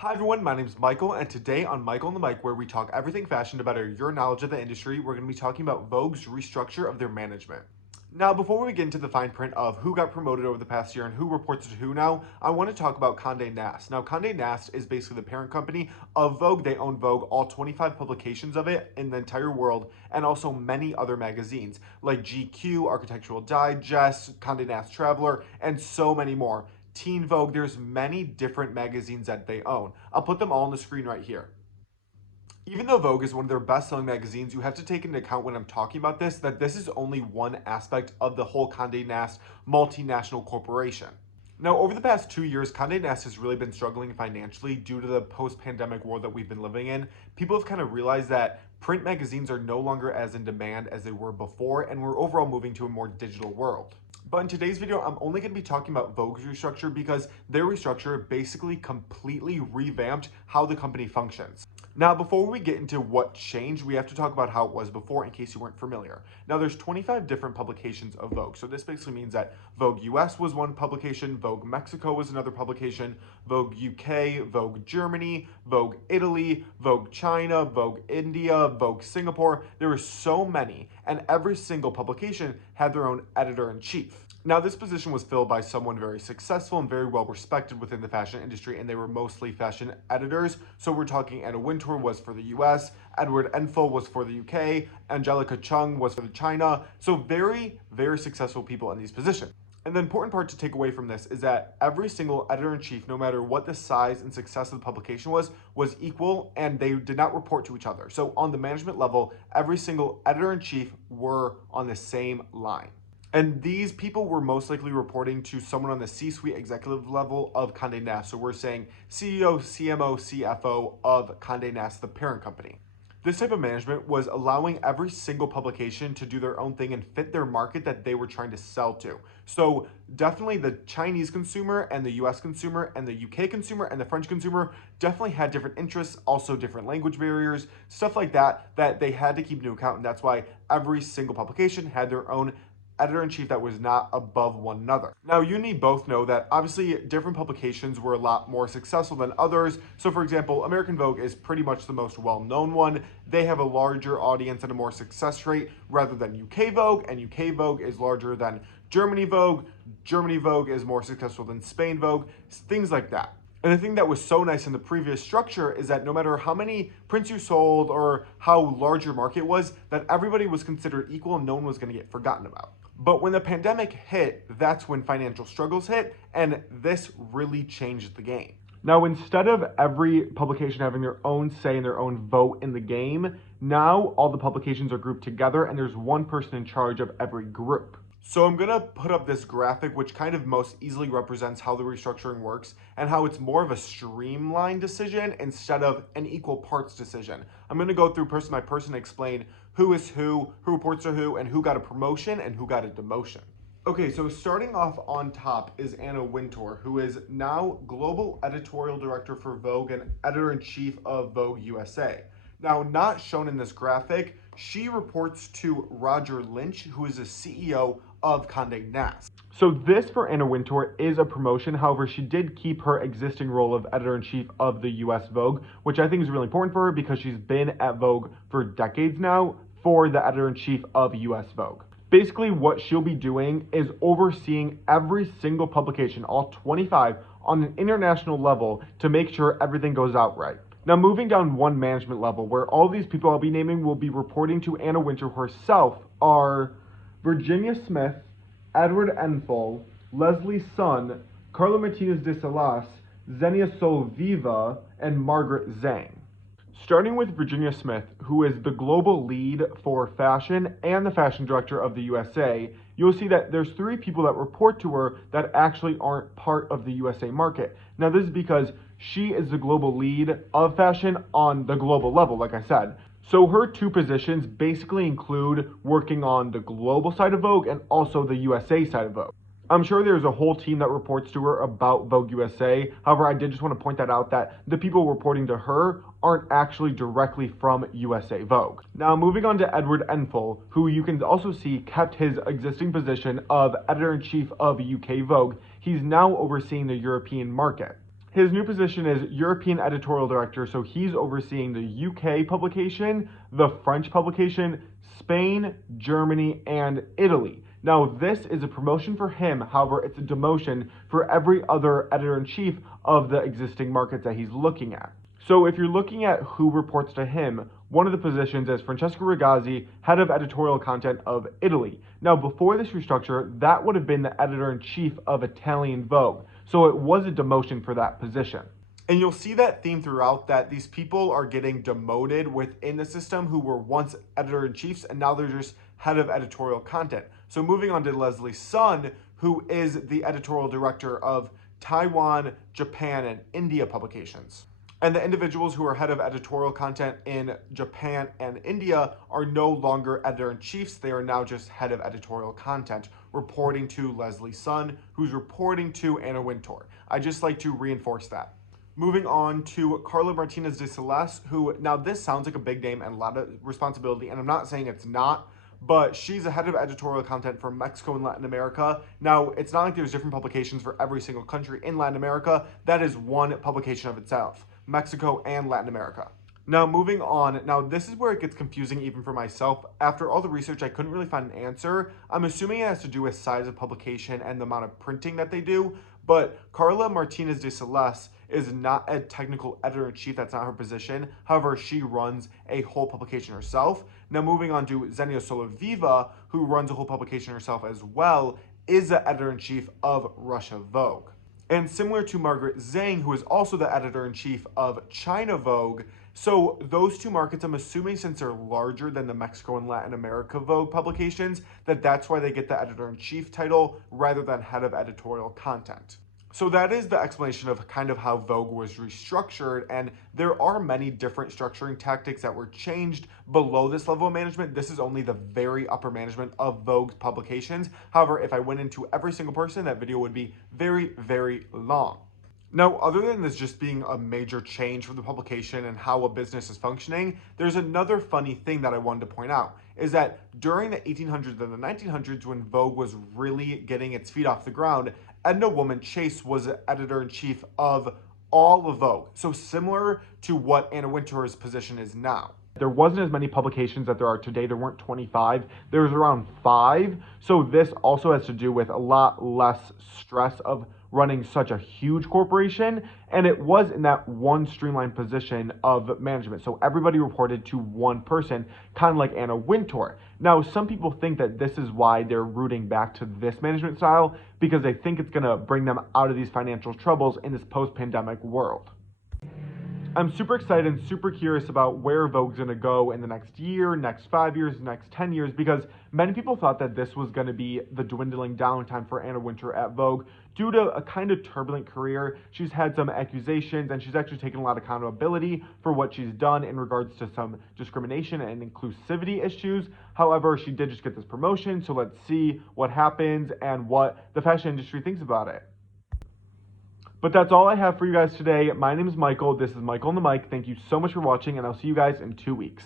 Hi everyone, my name is Michael, and today on Michael on the Mic, where we talk everything fashion to better your knowledge of the industry, we're going to be talking about Vogue's restructure of their management. Now, before we get into the fine print of who got promoted over the past year and who reports to who now, I want to talk about Condé Nast. Now, Condé Nast is basically the parent company of Vogue. They own Vogue, all 25 publications of it in the entire world, and also many other magazines like GQ, Architectural Digest, Condé Nast Traveler, and so many more. Teen Vogue, there's many different magazines that they own. I'll put them all on the screen right here. Even though Vogue is one of their best-selling magazines, you have to take into account when I'm talking about this that this is only one aspect of the whole Condé Nast multinational corporation. Now, over the past 2 years, Condé Nast has really been struggling financially due to the post-pandemic world that we've been living in. People have kind of realized that print magazines are no longer as in demand as they were before, and we're overall moving to a more digital world. But in today's video, I'm only going to be talking about Vogue's restructure because their restructure basically completely revamped how the company functions. Now, before we get into what changed, we have to talk about how it was before in case you weren't familiar. Now, there's 25 different publications of Vogue. So this basically means that Vogue US was one publication, Vogue Mexico was another publication, Vogue UK, Vogue Germany, Vogue Italy, Vogue China, Vogue India, Vogue Singapore. There were so many, and every single publication had their own editor-in-chief. Now, this position was filled by someone very successful and very well respected within the fashion industry, and they were mostly fashion editors. So we're talking Anna Wintour was for the US, Edward Enfield was for the UK, Angelica Chung was for China. So very, very successful people in these positions. And the important part to take away from this is that every single editor-in-chief, no matter what the size and success of the publication was equal, and they did not report to each other. So on the management level, every single editor-in-chief were on the same line. And these people were most likely reporting to someone on the C-suite executive level of Condé Nast. So we're saying CEO, CMO, CFO of Condé Nast, the parent company. This type of management was allowing every single publication to do their own thing and fit their market that they were trying to sell to. So definitely the Chinese consumer and the US consumer and the UK consumer and the French consumer definitely had different interests, also different language barriers, stuff like that, that they had to keep into account. And that's why every single publication had their own editor-in-chief that was not above one another. Now, you and me both know that obviously different publications were a lot more successful than others. So for example, American Vogue is pretty much the most well-known one. They have a larger audience and a more success rate rather than UK Vogue, and UK Vogue is larger than Germany Vogue. Germany Vogue is more successful than Spain Vogue, things like that. And the thing that was so nice in the previous structure is that no matter how many prints you sold or how large your market was, that everybody was considered equal and no one was going to get forgotten about. But when the pandemic hit, that's when financial struggles hit, and this really changed the game. Now, instead of every publication having their own say and their own vote in the game, now all the publications are grouped together and there's one person in charge of every group. So I'm going to put up this graphic which kind of most easily represents how the restructuring works and how it's more of a streamlined decision instead of an equal parts decision. I'm going to go through person by person and explain who is who reports to who, and who got a promotion and who got a demotion. Okay, so starting off on top is Anna Wintour, who is now Global Editorial Director for Vogue and Editor-in-Chief of Vogue USA. Now, not shown in this graphic, she reports to Roger Lynch, who is the CEO of Condé Nast. So this for Anna Wintour is a promotion. However, she did keep her existing role of editor-in-chief of the US Vogue, which I think is really important for her because she's been at Vogue for decades now for the editor-in-chief of US Vogue. Basically, what she'll be doing is overseeing every single publication, all 25, on an international level to make sure everything goes out right. Now, moving down one management level, where all these people I'll be naming will be reporting to Anna Wintour herself, are Virginia Smith, Edward Enfield, Leslie Sun, Carla Martinez de Celeste, Xenia Solviva, and Margaret Zhang. Starting with Virginia Smith, who is the global lead for fashion and the fashion director of the USA, you'll see that there's 3 people that report to her that actually aren't part of the USA market. Now, this is because she is the global lead of fashion on the global level, like I said. So her 2 positions basically include working on the global side of Vogue and also the USA side of Vogue. I'm sure there's a whole team that reports to her about Vogue USA. However, I did just want to point that out that the people reporting to her aren't actually directly from USA Vogue. Now, moving on to Edward Enfield, who you can also see kept his existing position of editor-in-chief of UK Vogue. He's now overseeing the European market. His new position is European Editorial Director, so he's overseeing the UK publication, the French publication, Spain, Germany, and Italy. Now, this is a promotion for him, however, it's a demotion for every other editor-in-chief of the existing markets that he's looking at. So if you're looking at who reports to him, one of the positions is Francesco Ragazzi, head of editorial content of Italy. Now, before this restructure, that would have been the editor-in-chief of Italian Vogue. So it was a demotion for that position. And you'll see that theme throughout, that these people are getting demoted within the system who were once editor-in-chiefs and now they're just head of editorial content. So moving on to Leslie Sun, who is the editorial director of Taiwan, Japan, and India publications. And the individuals who are head of editorial content in Japan and India are no longer editor-in-chiefs. They are now just head of editorial content, reporting to Leslie Sun, who's reporting to Anna Wintour. I just like to reinforce that. Moving on to Carla Martinez de Celeste, who, now this sounds like a big name and a lot of responsibility, and I'm not saying it's not, but she's a head of editorial content for Mexico and Latin America. Now, it's not like there's different publications for every single country in Latin America. That is one publication of itself, Mexico and Latin America. Now, moving on. Now, this is where it gets confusing even for myself. After all the research, I couldn't really find an answer. I'm assuming it has to do with size of publication and the amount of printing that they do. But Carla Martinez de Celeste is not a technical editor-in-chief. That's not her position. However, she runs a whole publication herself. Now, moving on to Xenia Soloviva, who runs a whole publication herself as well, is the editor-in-chief of Russia Vogue. And similar to Margaret Zhang, who is also the editor-in-chief of China Vogue, so those two markets, I'm assuming since they're larger than the Mexico and Latin America Vogue publications, that's why they get the editor-in-chief title rather than head of editorial content. So that is the explanation of kind of how Vogue was restructured, and there are many different structuring tactics that were changed below this level of management. This is only the very upper management of Vogue's publications. However, if I went into every single person, that video would be very, very long. Now, other than this just being a major change for the publication and how a business is functioning, there's another funny thing that I wanted to point out, is that during the 1800s and the 1900s, when Vogue was really getting its feet off the ground, Edna Woman Chase was editor-in-chief of all of Vogue. So similar to what Anna Wintour's position is now. There wasn't as many publications that there are today. There weren't 25. There was around 5. So this also has to do with a lot less stress of running such a huge corporation, and it was in that one streamlined position of management. So everybody reported to one person, kind of like Anna Wintour. Now, some people think that this is why they're rooting back to this management style, because they think it's gonna bring them out of these financial troubles in this post-pandemic world. I'm super excited and super curious about where Vogue's going to go in the next year, next 5 years, next 10 years, because many people thought that this was going to be the dwindling down time for Anna Wintour at Vogue due to a kind of turbulent career. She's had some accusations, and she's actually taken a lot of accountability for what she's done in regards to some discrimination and inclusivity issues. However, she did just get this promotion, so let's see what happens and what the fashion industry thinks about it. But that's all I have for you guys today. My name is Michael. This is Michael on the Mic. Thank you so much for watching, and I'll see you guys in 2 weeks.